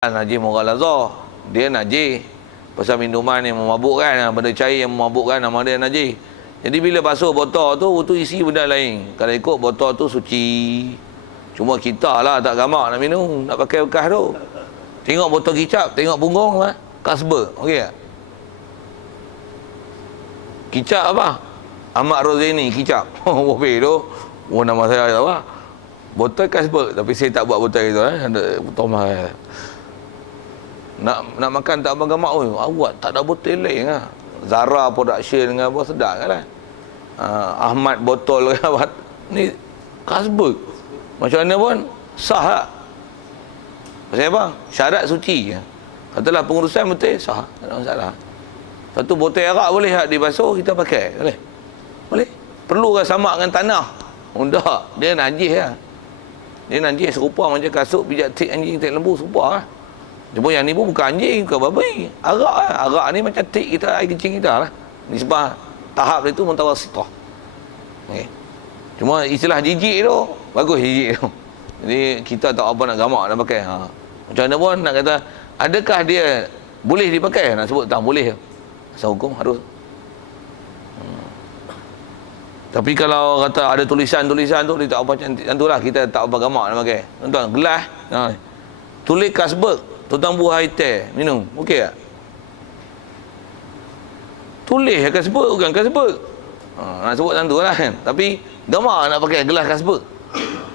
Najis Mughalazah, dia najis pasal minuman yang memabukkan, benda cair yang memabukkan, nama dia najis. Jadi bila basuh botol tu isi benda lain. Kalau ikut botol tu suci. Cuma kita lah tak gamak nak minum, nak pakai bekas tu. Tengok botol kicap, tengok punggung lah, Kasber, okey tak? Kicap apa? Ahmad Rozeni kicap. Oh, bobe tu. Oh, nama saya apa? Botol Kasber, tapi saya tak buat botol itu botol mahal. Nak makan tak abang gamak pun, awak tak ada botol lain lah. Zara Production dengan apa sedap kan lah. Ahmad botol kan. Ni Kasber. Macam mana pun sah tak? Pasal apa? Syarat suci. Katalah pengurusan betul sah, tak ada masalah. Satu botol arak boleh tak dibasuh, kita pakai? Boleh? Boleh? Perlu ke sama dengan tanah? Oh, tak. Dia najis lah. Dia najis serupa macam kasut pijak tik anjing, tik lembu, serupa lah. Cuma yang ni pun bukan anjing, bukan babi. Arak lah. Arak ni macam tik kita, air kencing kita lah. Nisbah tahap itu mutawasitah. Okay. Cuma istilah jijik tu, bagus jijik tu. Jadi kita tak apa nak gamak nak pakai. Macam mana pun nak kata, adakah dia boleh dipakai? Nak sebut tak boleh. Asal hukum harus. Tapi kalau kata ada tulisan-tulisan tu, dia tak apa macam tu lah. Kita tak apa gamak nak pakai. Tuan-tuan, gelas. Tulis Kasberg. Tuan buah air teh, minum. Okey tak? Tulis Kasberg, bukan Kasberg. Nak sebut macam tu lah kan. Tapi, gamak nak pakai gelas Kasberg.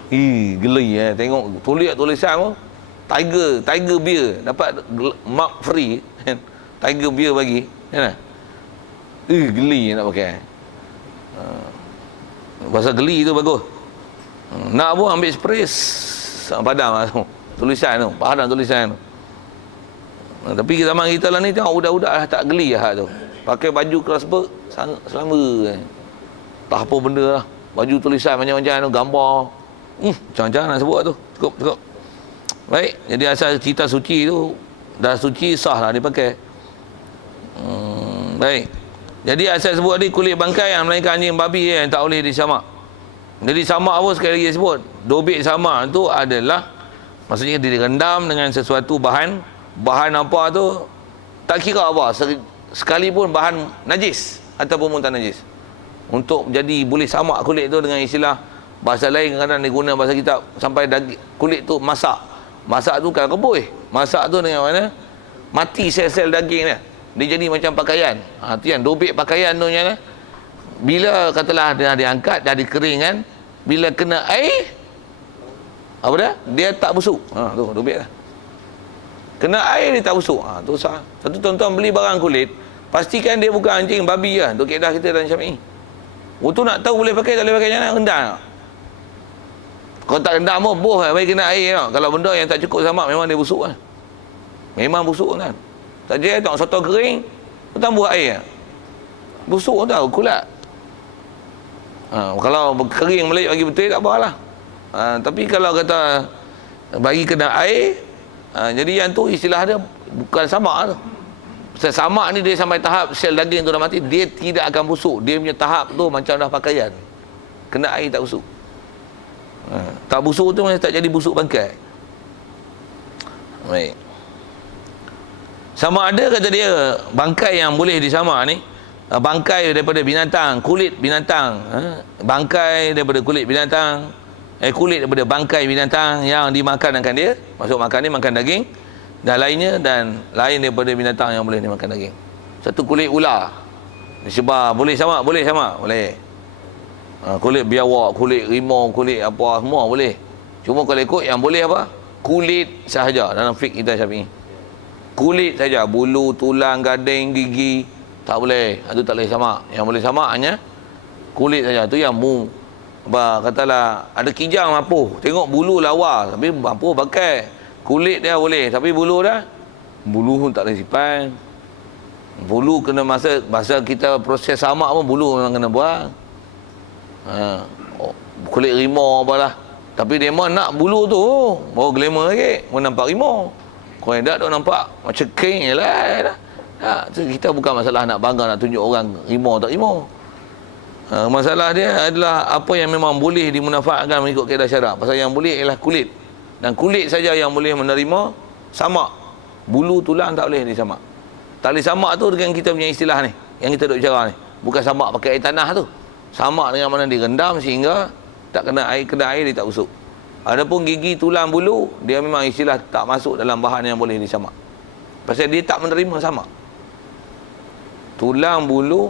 Geli tengok tulis tulisan pun. Tiger beer. Dapat mark free. Tiger beer bagi. Kan? Geli nak pakai. Pasal geli tu bagus. Nak pun ambil spray padam lah tu. Tulisan tu. Padam tulisan tu. Tapi zaman kita lah ni tengok budak-budak lah tak geli lah tu. Pakai baju Kasberg selama tak apa benda lah. Baju tulisan macam-macam tu, gambar. Macam-macam nak sebut tu. Cukup. Baik, jadi asal cerita suci tu, dah suci sah lah dipakai. Baik. Jadi asal sebut tadi kulit bangkai yang melainkan anjing babi yang tak boleh disamak. Jadi samak apa sekali lagi sebut? Dobit samak tu adalah maksudnya direndam dengan sesuatu bahan apa tu tak kira apa, sekalipun bahan najis ataupun muntah najis. Untuk jadi boleh samak kulit tu dengan istilah bahasa lain kadang-kadang diguna bahasa kitab sampai kulit tu masak tu kan rebus. Masak tu dengan mana? Mati sel-sel daging dia jadi macam pakaian. Tu yang dobit pakaian tu kan. Bila katalah dah diangkat, dah dikeringkan, bila kena air apa dah? Dia tak busuk. Tu dobit lah. Kena air dia tak busuk. Tu sah. Satu tuan-tuan beli barang kulit, pastikan dia bukan anjing babi lah. Tu kaedah kita dan Syafi'i. Tu nak tahu boleh pakai tak boleh pakai macam mana? Rendam. Kalau tak rendam pun boh lah, bagi kena air lah. Kalau benda yang tak cukup sama memang dia busuk lah. Memang busuk kan. Tak je tengok soto kering, tuan buat air. Busuk tau, kulat. Kalau kering Melayu bagi betul tak apalah. Tapi kalau kata bagi kena air, jadi yang tu istilah dia bukan samak tu. Samak ni dia sampai tahap sel daging tu dah mati, dia tidak akan busuk. Dia punya tahap tu macam dah pakaian. Kena air tak busuk. Tak busuk tu macam tak jadi busuk bangkai. Baik. Sama ada kata dia bangkai yang boleh disamak ni, bangkai daripada binatang, kulit binatang, bangkai daripada kulit binatang, kulit daripada bangkai binatang yang dimakan dia, masuk makan ni makan daging dan lainnya, dan lain daripada binatang yang boleh dimakan daging. Satu kulit ular disebar, boleh samak? Boleh samak? Boleh. Kulit biawak, kulit rimau, kulit apa semua boleh. Cuma kalau ikut yang boleh apa? Kulit sahaja dalam fiqh kita Syafi'i. Kulit saja, bulu, tulang, gading, gigi tak boleh. Itu tak boleh samak. Yang boleh samak hanya kulit saja. Tu yang katalah ada kijang mampu. Tengok bulu lawa tapi mampu pakai. Kulit dia boleh tapi bulu pun tak boleh simpan. Bulu kena masa kita proses samak pun bulu memang kena buang. Kulit rimau apalah. Tapi dia memang nak bulu tu baru glamour lagi. Mau nampak rimau. Kau yang tak nampak macam kering je lah. Kita bukan masalah nak bangga nak tunjuk orang rimau tak rimau. Masalah dia adalah apa yang memang boleh dimanfaatkan mengikut kaedah syarak. Pasal yang boleh ialah kulit. Dan kulit saja yang boleh menerima Samak. Bulu tulang tak boleh disamak. Tak boleh samak tu dengan kita punya istilah ni, yang kita duk bicara ni. Bukan samak pakai air tanah tu. Samak dengan mana direndam sehingga tak kena air dia tak busuk. Adapun gigi, tulang, bulu, dia memang istilah tak masuk dalam bahan yang boleh disamak. Pasal dia tak menerima samak. Tulang, bulu,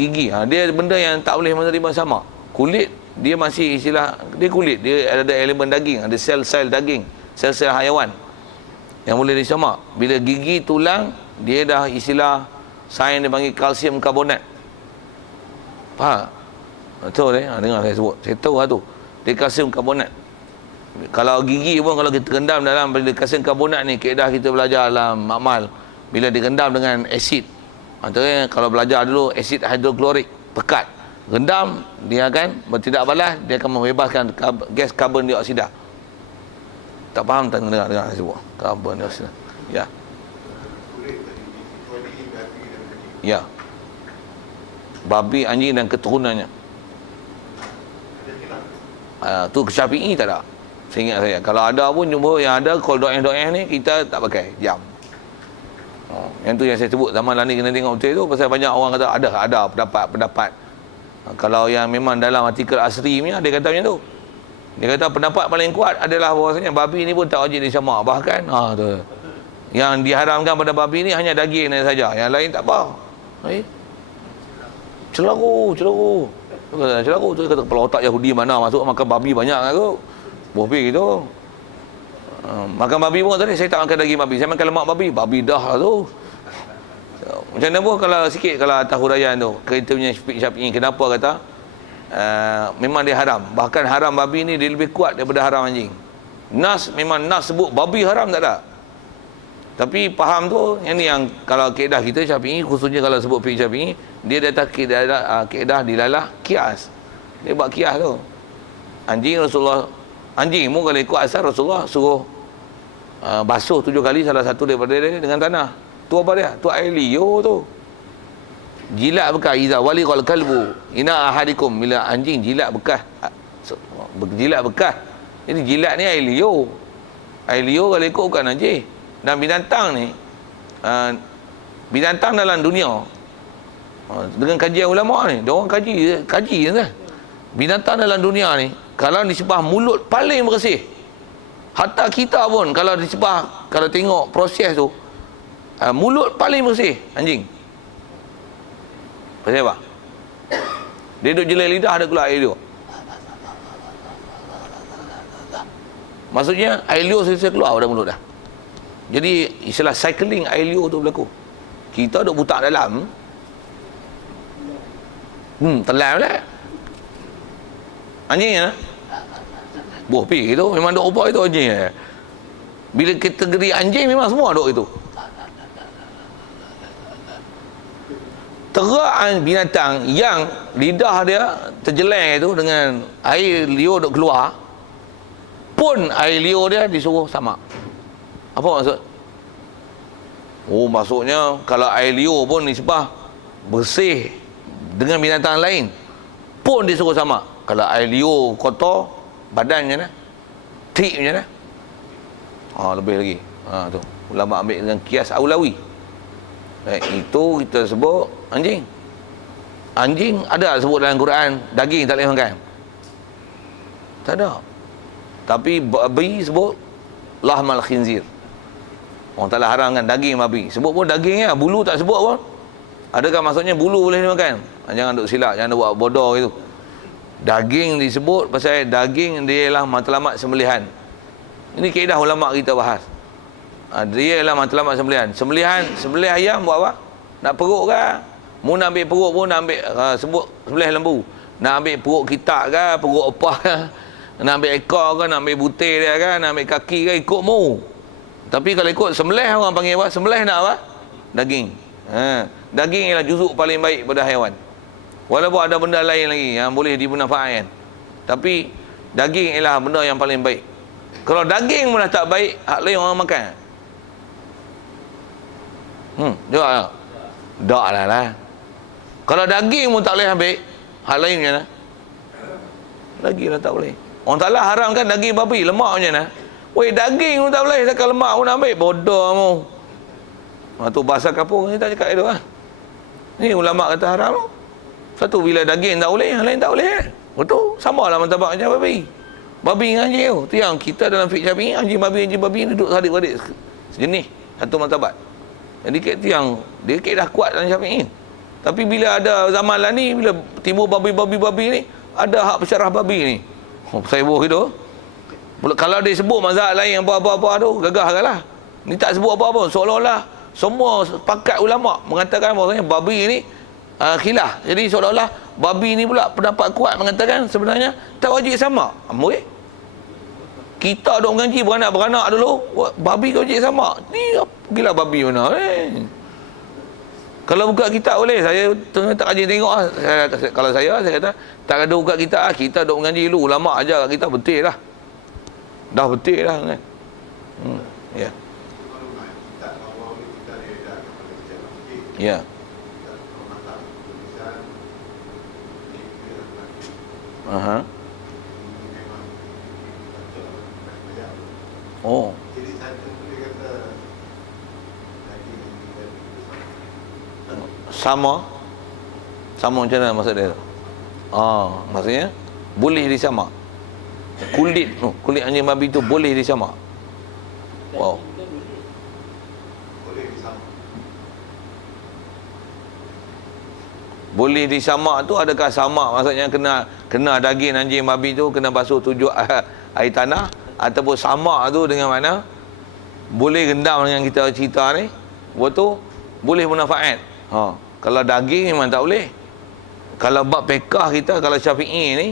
gigi. Dia benda yang tak boleh menerima samak. Kulit, dia masih istilah, dia kulit. Dia ada elemen daging, ada sel-sel daging, sel-sel haiwan yang boleh disamak. Bila gigi, tulang, dia dah istilah sains dia panggil kalsium karbonat. Faham? Betul dengar saya sebut. Saya tahu lah tu. Dia kalsium karbonat. Kalau gigi pun kalau kita rendam dalam kalsium karbonat ni, kaedah kita belajar dalam makmal, bila direndam dengan asid. Antara kalau belajar dulu asid hidroklorik pekat. Rendam, dia akan bertindak balas, dia akan membebaskan gas karbon dioksida. Tak faham tak dengar saya sebut. Karbon dioksida. Ya. Ya. Babi, anjing dan keturunannya. Tu Syafi'i tak ada. Seingat saya. Kalau ada pun jumpa yang ada kalau do'eh-do'eh ni kita tak pakai. Jam. Yang tu yang saya sebut zaman lah ni kena tengok betul tu, pasal banyak orang kata ada pendapat. Kalau yang memang dalam artikel Asri ni dia kata macam tu. Dia kata pendapat paling kuat adalah bahawasanya babi ni pun tak wajib disamak. Bahkan tu. Yang diharamkan pada babi ni hanya daging saja. Yang lain tak apa. Celaru. Celaru tu kata kepala otak Yahudi mana masuk makan babi banyak aku. Bohpi gitu. Makan babi pun tadi saya tak makan daging babi. Saya makan lemak babi. Babi dah tu. Macam mana pun kalau sikit kalau atas huraian tu, kita punya Syafi'i kenapa kata memang dia haram. Bahkan haram babi ni dia lebih kuat daripada haram anjing. Memang nas sebut babi haram tak ada. Tapi faham tu, yang ni yang kalau kaedah kita Syafi'i, khususnya kalau sebut fiqh Syafi'i, dia datang kaedah dilalah kias. Dia buat kias tu. Anjing pun kalau ikut asal Rasulullah suruh basuh 7 kali salah satu daripada dia dengan tanah. Tu apa dia? Tu air liur tu. Jilat bekas iza wali qal kalbu ina ahadikum, bila anjing jilat bekas jadi jilat ni air liur. Air liur kalau ikut bukan najis. Dan binatang ni binatang dalam dunia dengan kajian ulama ni, dia orang kaji kan. Binatang dalam dunia ni kalau disebah mulut paling bersih. Hatta kita pun kalau disebah, kalau tengok proses tu, mulut paling bersih anjing. Pasal apa? Dia duduk jelai lidah, ada keluar air liur. Maksudnya air liur selesai keluar pada mulut dah. Jadi istilah cycling air liur tu berlaku. Kita duduk butak dalam, telan pula anjing ya. Buah pi itu memang duk ubah itu anjing. Bila kategori anjing memang semua duk itu. Terak binatang yang lidah dia terjeleng itu dengan air liur duk keluar, pun air liur dia disuruh sama. Apa maksud? Maksudnya kalau air liur pun nisbah bersih dengan binatang lain, pun disuruh sama. Kalau air liur kotor, badannya dah tik macam mana? Lebih lagi. Tu ulama ambil dengan kias aulawi. Itu kita sebut anjing. Anjing ada sebut dalam Quran daging tak boleh makan. Tak ada. Tapi babi sebut lahmal khinzir. Orang Ta'ala haramkan daging babi. Sebut pun dagingnya, bulu tak sebut pun. Adakah maksudnya bulu boleh dimakan? Jangan duk silap, jangan duk buat bodoh itu. Daging disebut pasal daging dia ialah matlamat sembelihan. Ini kaedah ulama kita bahas. Dia ialah matlamat sembelihan. Sembelih ayam buat apa? Nak perut ke? Mu nak ambil perut pun nak ambil sebut sembelih lembu. Nak ambil perut kita ke, perut opah ke? Nak ambil ekor ke, nak ambil butir dia ke, nak ambil kaki ke, ikut mu. Tapi kalau ikut sembelih, orang panggil apa? Sembelih nak apa? Daging. Daging ialah juzuk paling baik pada haiwan. Walaupun ada benda lain lagi yang boleh dimanfaatkan, tapi daging ialah benda yang paling baik. Kalau daging pun dah tak baik, hak lain orang makan. Tak lah. Kalau daging pun tak boleh ambil, hal lain macam mana? Lagi lah tak boleh. Orang Ta'ala haramkan daging babi, lemak macam mana? Weh, daging pun tak boleh, takkan lemak pun nak ambil. Bodoh kamu. Tu bahasa kapur ni tak cakap itu lah. Ni ulama kata haram tu. Satu bila daging tak boleh, yang lain tak boleh. Betul. Sama lah martabak macam babi. Babi dengan anjing tu. Tu yang kita dalam fiqh Syafi'i, anjing babi duduk sadik-sadik sejenis. Satu martabat. Jadi tu yang dia dah kuat dalam Syafi'i. Tapi bila ada zaman lah ni, bila timbul babi ni, ada hak pensyarah babi ni. Saya buh gitu. Kalau dia sebut mazhab lain apa-apa tu, gagah lah. Ni tak sebut apa-apa. Seolah-olah semua sepakat ulama mengatakan bahawasanya babi ni khilaf. Jadi seolah-olah babi ni pula pendapat kuat mengatakan sebenarnya tak wajib sama. Amboi. Kita duk mengaji beranak-beranak dulu, babi kau wajib sama. Ni gila babi mana Kalau buka kitab boleh. Saya tak rajin tengok lah. Kalau saya kata tak ada buka kitab lah. Kita duk mengaji dulu, ulama ajar kat kita betul lah. Dah betul lah kan. Ya. Ya. Aha. Oh. Sama macam mana maksud dia? Maksudnya boleh disama. Kulit anjing babi tu boleh disama. Wow. Boleh disama tu adakah sama maksudnya kena daging anjing babi tu kena basuh 7 air tanah, ataupun sama tu dengan mana boleh rendam dengan kita cerita ni, betul boleh bermanfaat. Kalau daging memang tak boleh. Kalau bab fiqh kita, kalau Syafi'i ni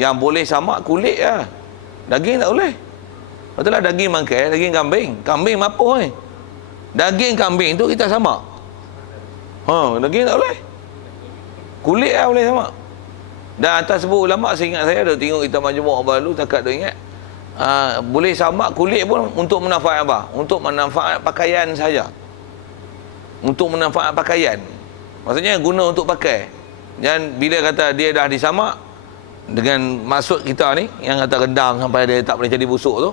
yang boleh sama kulit lah. Daging tak boleh. Betul lah, daging mangkai, daging kambing apa ni? Daging kambing tu kita sama. Daging tak boleh. Kulit lah boleh sama. Dan atas sebut ulama, saya ingat saya ada tengok kita majmuk baru, takat tu ingat boleh sama kulit pun untuk manfaat apa? Untuk manfaat pakaian saja. Untuk manfaat pakaian. Maksudnya guna untuk pakai. Dan bila kata dia dah disamak dengan maksud kita ni yang kata rendam sampai dia tak boleh jadi busuk tu,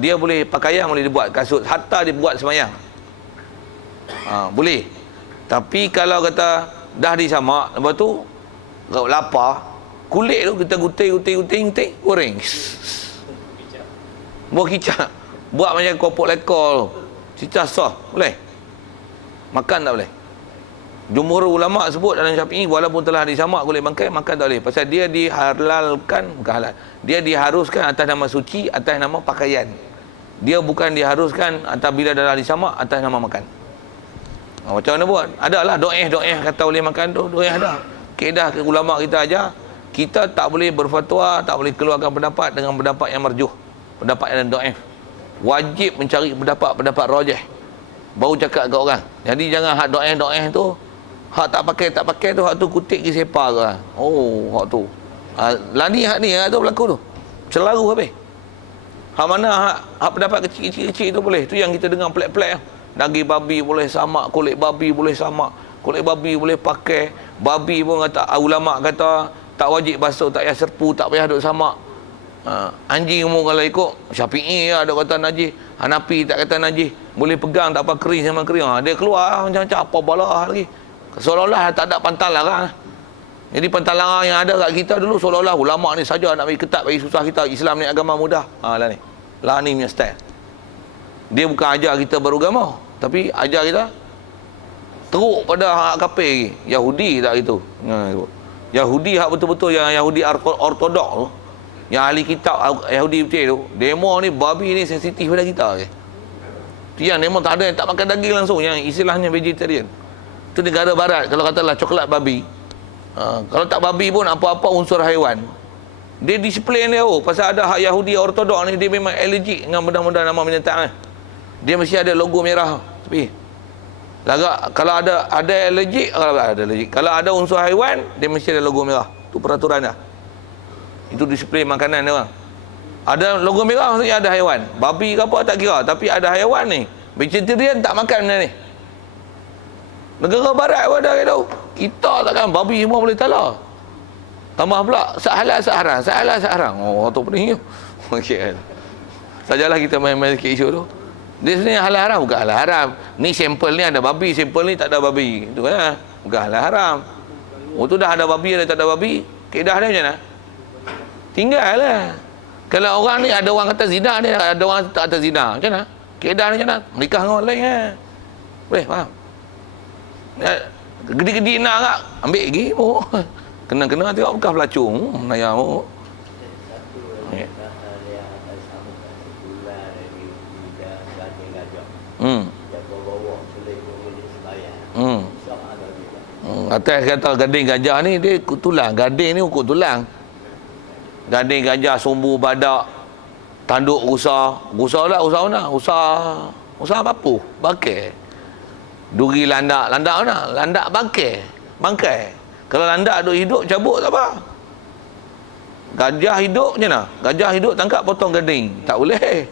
dia boleh pakaian, boleh dibuat kasut, hatta dibuat semayang. Boleh. Tapi kalau kata dah disamak, lepas tu lapar, kulit tu kita guting, goreng. Buat kicap. Buat macam kopok lekor tu. Cicah sah. Boleh? Makan tak boleh. Jumhur ulama sebut dalam Syafi'i, walaupun telah disamak kulit bangkai, makan tak boleh. Pasal dia dihalalkan, bukan halal. Dia diharuskan atas nama suci, atas nama pakaian. Dia bukan diharuskan atas bila dah disamak, atas nama makan. Macam mana buat? Adalah do'eh kata boleh makan tu, do'eh ada. Kaedah ulama kita ajar, kita tak boleh berfatwa, tak boleh keluarkan pendapat dengan pendapat yang marjuh, pendapat yang do'eh. Wajib mencari pendapat rajih, baru cakap kat orang. Jadi jangan hak do'eh tu, hak tak pakai tu, hak tu kutik ke sepa ke. Hak tu. Lani hak ni, hak tu berlaku tu. Celaru habis. Hak mana hak pendapat kecil tu boleh. Tu yang kita dengar pelik-pelik. Daging babi boleh samak, kulit babi boleh samak, kulit babi boleh pakai. Babi pun kata, ulama kata tak wajib basuh, tak payah serpu, tak payah duk samak. Anjing pun kalau ikut Syafi'i ada kata najis, Hanafi tak kata najis, boleh pegang tak apa, kering sama kering. Dia keluar macam-macam apa balah lagi. Seolah-olah tak ada pantalarang. Jadi pantalarang yang ada kat kita dulu seolah-olah ulama ni saja nak bagi ketat, bagi susah kita. Islam ni agama mudah. Lah ni punya style. Dia bukan ajar kita beragama, tapi ajar kita teruk pada hak kafir lagi. Yahudi tak gitu. Yahudi hak betul-betul yang Yahudi ortodok tu, yang ahli kitab Yahudi betul tu, demo ni babi ni sensitif pada kita ke. Tu yang demo tak ada yang tak makan daging langsung, yang istilahnya vegetarian. Tu negara barat, kalau katalah coklat babi. Kalau tak babi pun apa-apa unsur haiwan. Dia disiplin dia pasal ada hak Yahudi ortodok ni, dia memang allergic dengan benda-benda nama binatang. Dia mesti ada logo merah tepi. Kalau ada allergic, kalau ada unsur haiwan, dia mesti ada logo merah. Itu peraturan dah. Itu disiplin makanan dia orang. Ada logo merah maksudnya ada haiwan. Babi ke apa tak kira, tapi ada haiwan ni. Vegetarian tak makan benda ni. Negara barat pun ada gitu. Kita takkan babi semua boleh talar. Tambah pula sak halal sak haram. Tu pening. Okey kan. Sajalah kita main-main sikit isu tu. Dia sebenarnya halal haram, bukan halal haram. Ni sampel ni ada babi, sampel ni tak ada babi. Itu kan? Bukan halal haram. Oh tu dah ada babi, ada tak ada babi. Kaedah dia macam mana? Tinggal lah. Kalau orang ni ada orang kata zina, dia ada orang tak kata zina. Macam mana? Kaedah dia macam mana? Menikah dengan orang lain kan? Boleh, faham? Gedi-gedi nak tak? Ambil lagi. Oh. Kena-kena tengok bekas pelacung. Naya oh. Atas kata gading gajah ni dia tulang. Gading ni ukur tulang. Gading gajah, sumbu badak, tanduk rusa. Rusa lah, rusa mana? Rusa apa? Bangkai. Duri landak. Landak mana? Landak bangkai. Kalau landak duk hidup, cabut tak apa. Gajah hidup macam mana? Gajah hidup tangkap potong gading. Tak boleh.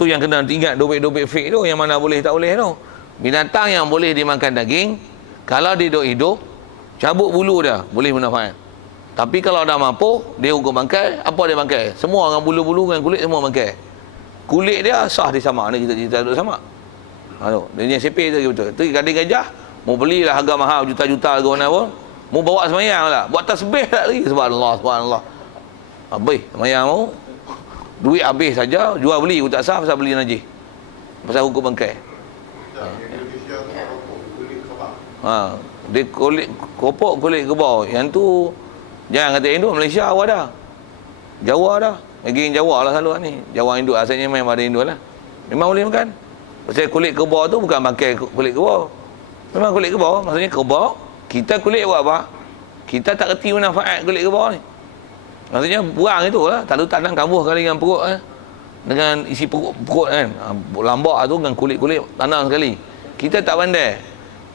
Tu yang kena ingat dobek-dobek fake tu. Yang mana boleh tak boleh tu. Binatang yang boleh dimakan daging, kalau dia hidup, cabut bulu dia, boleh manfaat. Tapi kalau dah mampu, dia hukum bangkai. Apa dia bangkai? Semua dengan bulu-bulu dengan kulit semua bangkai. Kulit dia sah dia sama. Ni kita duduk sama. Dia punya sepih tu betul. Tu gading gajah, mau belilah harga mahal juta-juta harga mana pun. Mau bawa semayang lah. Buat tasbih tak lagi. Subhanallah. Habis semayang mau. Duit habis saja, jual beli. Aku tak sah pasal beli najis. Pasal hukum bangkai. Dia kulit kopok, kulit kebau. Yang tu jangan kata Induk, Malaysia awak dah. Jawa dah. Daging Jawa lah selalu ni. Jawa Induk asalnya memang ada Induk lah. Memang boleh makan. Pasal kulit kebau tu bukan pakai kulit kebau. Memang kulit kebau. Maksudnya kebau, kita kulit buat apa? Kita tak kerti manfaat kulit kebau ni. Maksudnya buang itu lah. Tak tanam kambuh kali dengan perut dengan isi perut kan. Lambak tu dengan kulit-kulit tanam sekali. Kita tak pandai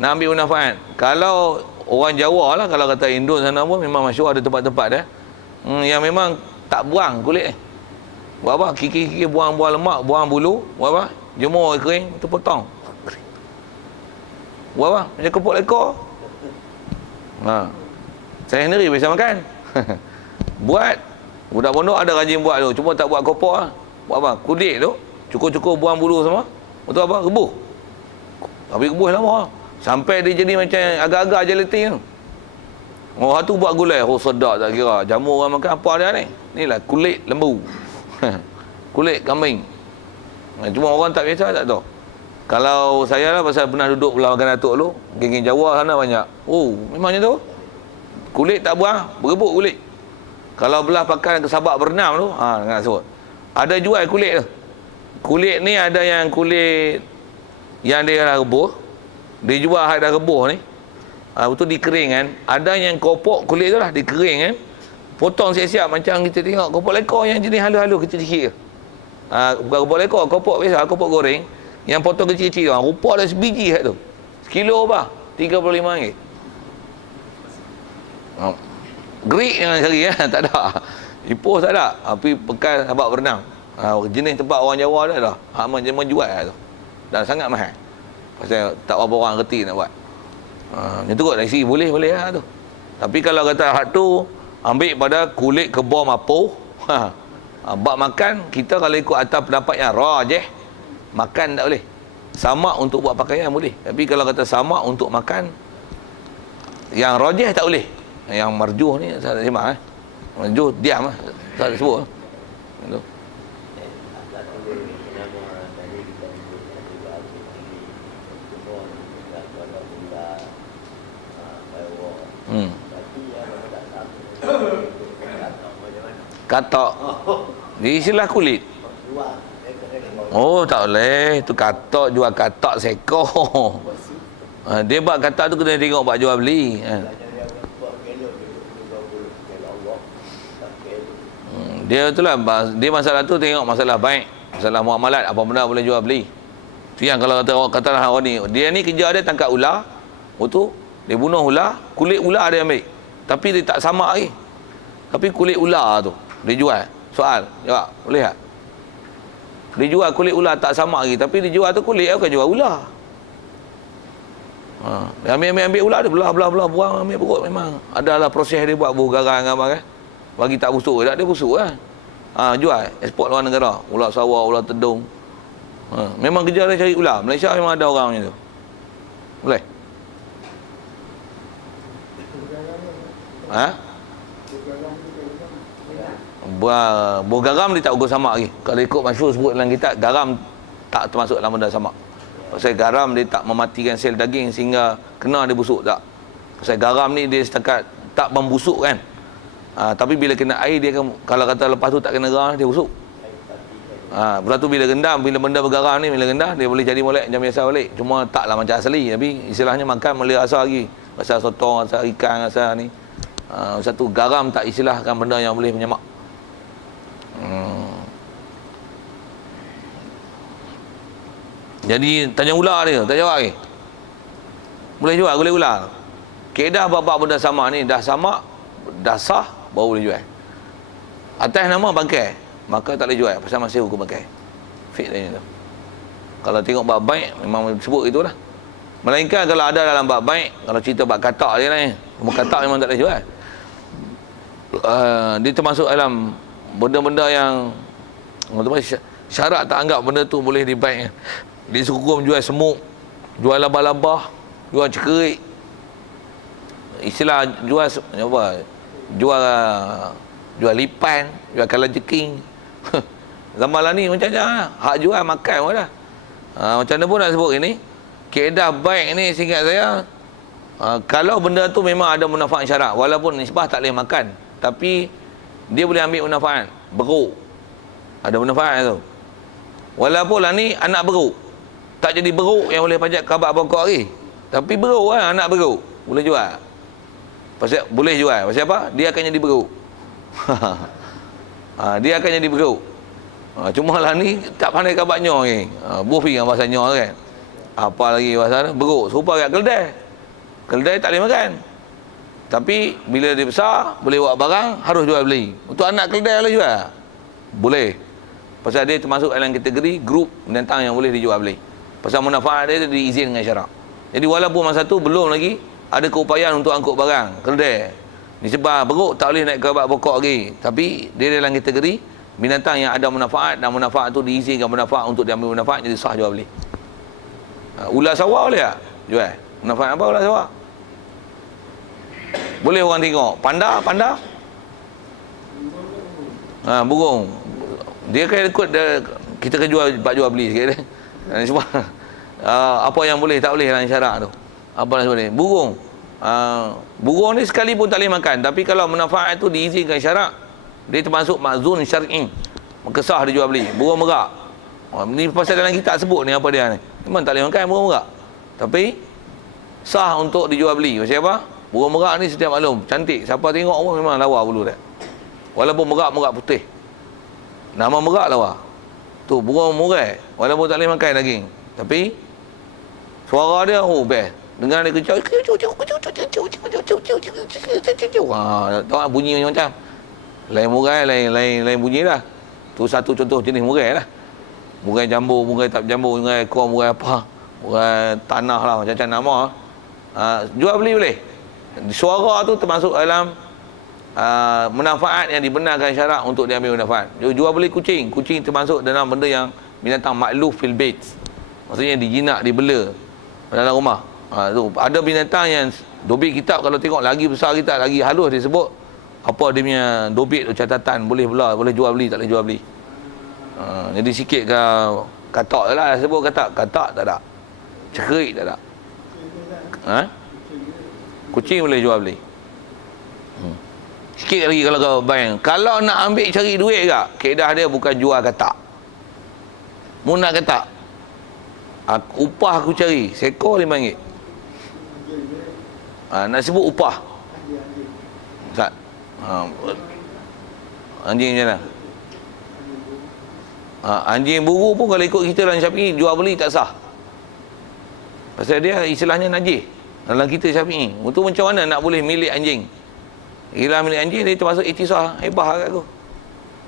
nak ambil manfaat. Kalau orang Jawa lah, kalau kata Indon sana pun memang masyhur ada tempat-tempat dah yang memang tak buang kulit buat apa? Kiki-kiki buang-buang lemak, buang bulu, buat apa? Jemur kering, tu potong. Buat apa? Macam kepuk lekor. Saya sendiri biasa makan. Buat. Budak pondok ada rajin buat tu, cuma tak buat kopok lah. Buat apa? Kulit tu, cukup-cukup buang bulu semua. Betul apa? Rebus. Tapi rebus lama. Sampai dia jadi macam agak-agak gelatin tu. Orang tu buat gulai. Oh sedap tak kira. Jamu orang makan apa dia ni? Inilah kulit lembu. Kulit kambing. Cuma orang tak biasa tak tahu. Kalau saya lah pasal pernah duduk belah makan datuk dulu. Geng-geng Jawa sana banyak. Oh memang macam tu. Kulit tak buang. Berebut kulit. Kalau belah pakai sabak berenam tu. Dengar sebut. Ada jual kulit tu. Kulit ni ada yang kulit yang dia dah rebus. Dia jual hak dah rebus ni. Betul dikering kan. Ada yang kopok kulit tu lah dikering kan. Potong siap-siap macam kita tengok kopok lekor yang jenis halus-halus kecil-kecil. Bukan kopok lekor, kopok biasa, kopok goreng. Yang potong kecil-kecil tu. Rupa ada sebiji hak tu. Sekilo apa? RM35. Gerik jangan cari ya. Tak ada. Ipoh tak ada. Tapi pekan sabak berenang. Jenis tempat orang Jawa dah. Macam jual tu. Dan sangat mahal. Pasal tak berapa orang kerti nak buat. Macam tu kot dari segi boleh lah tu. Tapi kalau kata hak tu ambil pada kulit kebau mapuh, bak makan kita kalau ikut atas pendapat yang rajih, makan tak boleh. Samak untuk buat pakaian boleh. Tapi kalau kata samak untuk makan, yang rajih tak boleh. Yang marjuh ni saya tak simak Marjuh diam lah. Tak sebut tu. Katak. Dia istilah kulit. Oh tak boleh. Tu katak jual katak sekor. Dia buat katak tu kena tengok buat jual beli. Dia itulah dia masalah tu tengok masalah baik, masalah muamalat apa benda boleh jual beli. Tu yang kalau kata orang ni, dia ni kerja dia tangkap ular. Tu dia bunuh ular, kulit ular dia ambil. Tapi dia tak sama lagi. Tapi kulit ular tu dia jual. Soal, jawab, boleh tak? Dia jual kulit ular tak sama lagi, tapi dia jual tu kulit bukan jual ular. Dia ambil ular dia belah buang ambil perut memang. Adalah proses dia buat buh garang apa kan. Bagi tak busuk tak dia busuk kan. Jual, ekspor luar negara. Ular sawah, ular tedung. Memang kerja dia cari ular. Malaysia memang ada orang macam tu. Boleh? Buah garam dia tak ukur samak lagi. Kalau ikut masyhur sebut dalam kitab, garam tak termasuk dalam benda samak. Pasal garam dia tak mematikan sel daging sehingga kena dia busuk, tak. Pasal garam ni dia setakat tak membusuk kan. Tapi bila kena air dia akan, kalau kata lepas tu tak kena garam dia busuk. Lepas tu bila rendam, bila benda bergaram ni, bila rendah dia boleh jadi molek macam biasa balik. Cuma taklah macam asli, tapi istilahnya makan boleh rasa lagi. Rasa sotong, rasa ikan, rasa ni. Satu garam tak istilahkan benda yang boleh menyemak. Jadi tanya ular dia, tak jawab lagi. Boleh jual, boleh ular. Kaedah bab benda sama ni, dah sama, dah sah, baru boleh jual. Atas nama bangkai, maka tak boleh jual, pasal masih hukum bangkai. Fik dia tu. Kalau tengok bab baik, memang sebut itulah. Melainkan kalau ada dalam bab baik, kalau cerita bab katak je lah. Cuma katak memang tak boleh jual. Dia termasuk dalam benda-benda yang syarat tak anggap benda tu boleh dibaik. Dia hukum jual semut, jual labah-labah, jual cekerik. Istilah jual apa? Jual lipan, jual kalajeking. Zaman lah ni macam mana? Hak jual makan pun dah. Macam mana pun nak sebut ini. Kaedah baik ni seingat saya, kalau benda tu memang ada manfaat syarak, walaupun nisbah tak boleh makan, tapi dia boleh ambil manfaat. Beruk, ada manfaat tu. Walaupun lah ni anak beruk, tak jadi beruk yang boleh pajak kabat pokok lagi, tapi beruk lah, anak beruk boleh jual. Pasal boleh jual, pasal apa? Dia akan jadi beruk. Dia akan jadi beruk. Cuma lah ni tak pandai kabatnya ni. Buh pergi dengan bahasa nyo kan. Apa lagi bahasa beruk, serupa kat keledai. Keledai tak boleh makan, tapi bila dia besar, boleh buat barang, harus jual beli. Untuk anak keledai boleh jual? Boleh. Pasal dia termasuk dalam kategori grup binatang yang boleh dijual beli. Pasal manfaat dia diizin dengan syarak. Jadi walaupun masa tu belum lagi ada keupayaan untuk angkut barang, keledai. Disebab beruk tak boleh naik ke bab pokok lagi. Tapi dia dalam kategori binatang yang ada manfaat, dan manfaat tu diizinkan manfaat untuk diambil manfaat, jadi sah jual beli. Ular sawah boleh tak jual? Manfaat apa ular sawah? Boleh orang tengok. Panda, burung. Dia kan ikut kita kan jual beli sikit dia. Sebab apa yang boleh tak boleh dalam syarak tu. Apa yang boleh? Burung. Burung ni sekali pun tak boleh makan, tapi kalau manfaat tu diizinkan syarak, dia termasuk mazun syar'i. Maka sah dia jual beli. Burung merak. Ni pasal dalam kitab sebut ni apa dia ni. Memang tak boleh makan burung merak, tapi sah untuk dijual beli. Pasal apa? Burung merak ni setiap maklum cantik, siapa tengok pun memang lawa bulu dia. Walaupun merak putih, nama merak lawa. Tu burung murai, walaupun tak boleh makan daging, tapi suara dia best. Dengar dia kecau, tahu bunyi macam lain murai, lain bunyi dah. Tu satu contoh jenis murai lah. Murai jambu, murai tak jambu, murai ekor, murai apa, murai tanah lah, macam-macam nama. Jual beli boleh. Suara tu termasuk dalam manfaat yang dibenarkan syarak untuk diambil manfaat. Jual beli kucing termasuk dalam benda yang binatang makluf fil bait. Maksudnya dijinak, dibela dalam rumah. Tu ada binatang yang dobit kitab, kalau tengok lagi besar kitab, lagi halus dia sebut apa dia punya dobit tu, catatan boleh belah, boleh jual beli, tak boleh jual beli. Jadi sikit ke katak je lah sebut katak tak ada. Cekerik tak ada. Kucing boleh jual beli. Sikit lagi kalau kau bayang, kalau nak ambil cari duit ke, kaedah dia bukan jual katak. Mu nak katak, upah aku cari seekor RM5. Nak sebut upah Ustaz. Anjing macam mana? Anjing buru pun kalau ikut kita dalam Syafi'i, jual beli tak sah. Pasal dia istilahnya najis dalam kita Syafi'i. Itu macam mana nak boleh milik anjing? Gila milik anjing, dia termasuk ikhtisar hebah kat aku.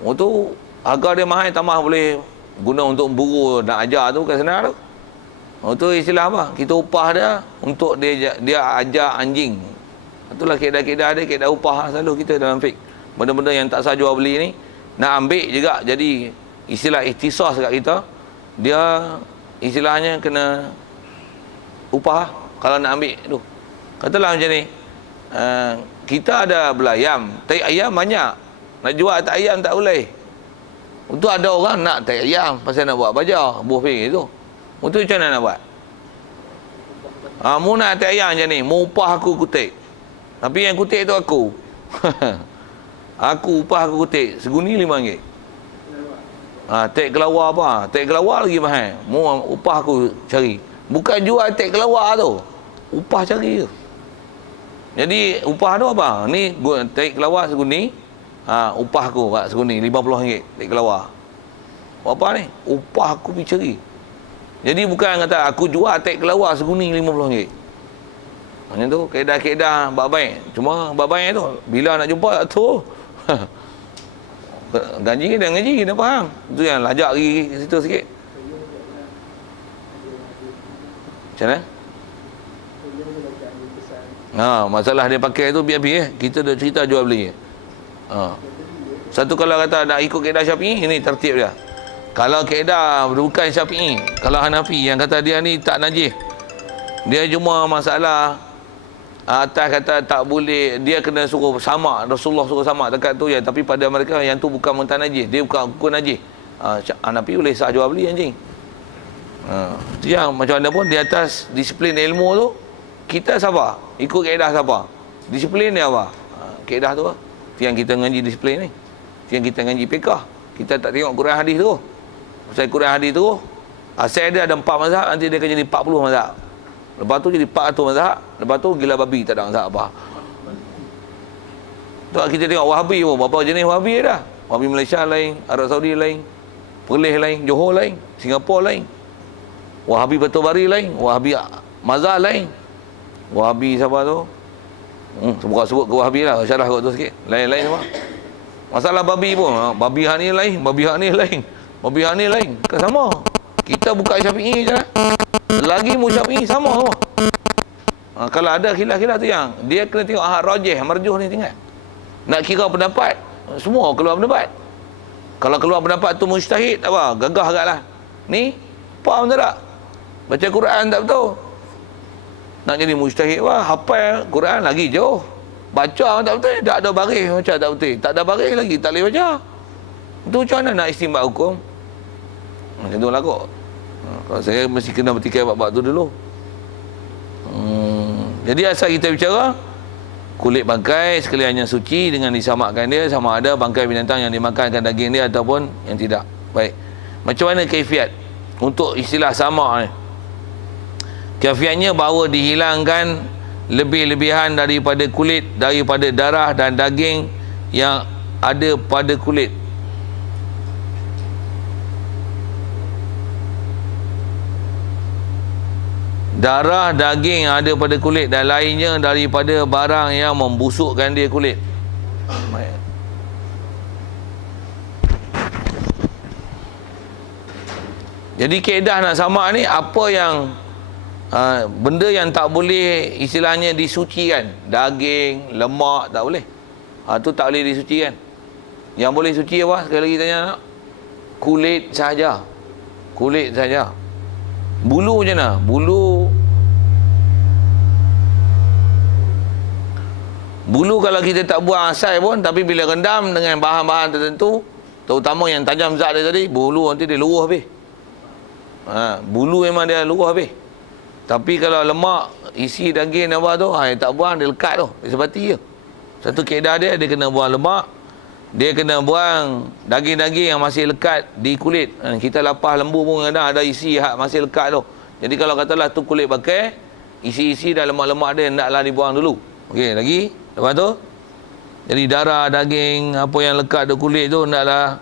Itu harga dia mahal, tambah boleh guna untuk buru nak ajar tu, bukan senang tu. Itu istilah apa? Kita upah dia untuk dia ajar anjing. Itulah kaedah-kaedah dia, kaedah upah selalu kita dalam fiqh. Benda-benda yang tak sah jual beli ni nak ambil juga jadi istilah ikhtisas kat kita, dia istilahnya kena upah kalau nak ambil tu. Katalah macam ni, kita ada belayam, tai ayam banyak, nak jual tai ayam tak boleh. Untuk ada orang nak tai ayam pasal nak buat baja, buah ping tu. Untuk macam mana nak buat? Mu nak tai ayam macam ni, mu upah aku kutik. Tapi yang kutik tu aku. Aku upah aku kutik seguni RM5. Tek kelawar apa? Tek kelawar lagi mahal. Mu upah aku cari. Bukan jual tek kelawar tu. Upah cari tu. Jadi upah tu apa? Ni tek kelawar seguni. Upah aku seguni RM50 tek kelawar. Apa ni? Upah aku pergi cari. Jadi bukan kata aku jual tek kelawar seguni RM50. Macam tu, kaedah-kaedah baik-baik. Cuma baik-baik tu, bila nak jumpa tu gaji dan ngaji, dah faham. Itu yang lajak lagi situ sikit. Macam mana? Masalah dia pakai tu biar-biar kita dah cerita jual beli. Satu kalau kata nak ikut kaedah Syafi'i, ini tertib dia. Kalau kaedah bukan Syafi'i, kalau Hanafi yang kata dia ni tak najis, dia cuma masalah atas kata tak boleh, dia kena suruh sama, Rasulullah suruh sama dekat tu ya, tapi pada mereka yang tu bukan mentah najis, dia bukan hukum najis. Hanafi boleh sah jual beli anjing. Tu yang macam mana pun di atas disiplin ilmu tu kita sabar, ikut kaedah sabar. Disiplin dia apa? Kaedah tu lah. Yang kita ngaji disiplin ni. Yang kita ngaji fiqh, kita tak tengok Quran hadis tu. Pasal Quran hadis tu asal dia ada 4 mazhab, nanti dia akan jadi 40 mazhab. Lepas tu jadi 400 mazhab, lepas tu gila babi, tak ada mazhab apa. Tu kita tengok Wahabi pun, berapa jenis Wahabi dah. Wahabi Malaysia lain, Arab Saudi lain, Perlis lain, Johor lain, Singapura lain. Wahabi Batu Bari lain, Wahabi Mazhar lain. Wahabi siapa tu? Sebut ke Wahabi lah, syarah kot tu sikit. Lain-lain semua. Masalah babi pun, babi hak ni lain, babi hak ni lain, babi hak ni lain. Kan sama. Kita buka Syafi'i je lah. Lagi mu Syafi'i sama semua. Kalau ada khilaf-khilaf tu yang dia kena tengok ahad rajih, marjuh ni tinggal. Nak kira pendapat, semua keluar pendapat. Kalau keluar pendapat tu mujtahid, tak apa, gagah agaklah. Ni, faham tak? Baca Quran tak betul. Nak jadi mujtahid, hafal Quran lagi jauh. Baca tak betul, tak ada baris macam tak betul. Tak ada baris lagi, tak boleh baca. Itu macam mana nak istimbat hukum? Macam tu lah kot. Kalau saya mesti kena bertikai bab-bab tu dulu. Jadi asal kita bicara kulit bangkai sekaliannya suci dengan disamakan dia sama ada bangkai binatang yang dimakankan daging dia ataupun yang tidak. Baik. Macam mana kaifiat untuk istilah sama ni? Kaifiatnya bahawa dihilangkan lebih-lebihan daripada kulit, daripada darah dan daging yang ada pada kulit. Darah, daging yang ada pada kulit dan lainnya daripada barang yang membusukkan dia kulit. Jadi kaedah nak sama ni, apa yang benda yang tak boleh istilahnya disucikan, daging, lemak tak boleh. Tu tak boleh disucikan. Yang boleh suci apa? Sekali lagi tanya nak. Kulit saja. Kulit saja. Bulu macam mana? Bulu kalau kita tak buang asal pun, tapi bila rendam dengan bahan-bahan tertentu, terutama yang tajam zat dia tadi, bulu nanti dia luruh habis. Bulu memang dia luruh habis. Tapi kalau lemak isi daging apa tu, tak buang, dia lekat tu, dia sebati je. Satu kaedah dia kena buang lemak, dia kena buang daging-daging yang masih lekat di kulit. Kita lapah lembu pun kadang ada isi hak masih lekat tu. Jadi kalau katalah tu kulit pakai, isi-isi dan lemak-lemak dia hendaklah dibuang dulu. Okey, lagi. Lepas tu, jadi darah, daging, apa yang lekat di kulit tu hendaklah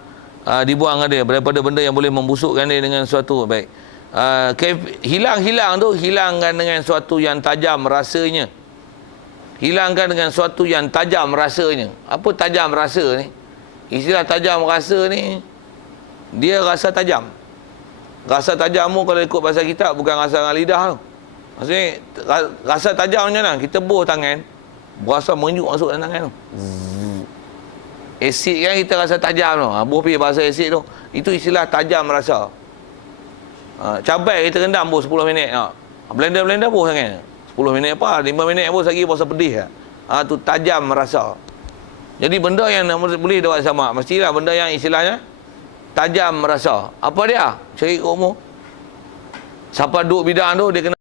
dibuang dia daripada benda yang boleh membusukkan dia dengan sesuatu. Baik. Hilang-hilang tu, hilangkan dengan sesuatu yang tajam rasanya. Hilangkan dengan sesuatu yang tajam rasanya. Apa tajam rasa ni? Istilah tajam rasa ni, dia rasa tajam. Rasa tajammu kalau ikut bahasa kitab bukan rasa dengan lidah tu. Maksudnya rasa tajam macam mana? Kita buh tangan, berasa menyuk masuk dalam tangan tu. Asid kan kita rasa tajam tu. Buh pergi bahasa asid tu. Itu istilah tajam rasa. Cabai kita rendam buh 10 minit. Blender buh sangat. 10 minit apa? 5 minit buh lagi rasa pedih. Tu tajam rasa. Jadi benda yang boleh buat sama. Mestilah benda yang istilahnya tajam rasa. Apa dia? Cari umur. Siapa duduk bidang tu dia kena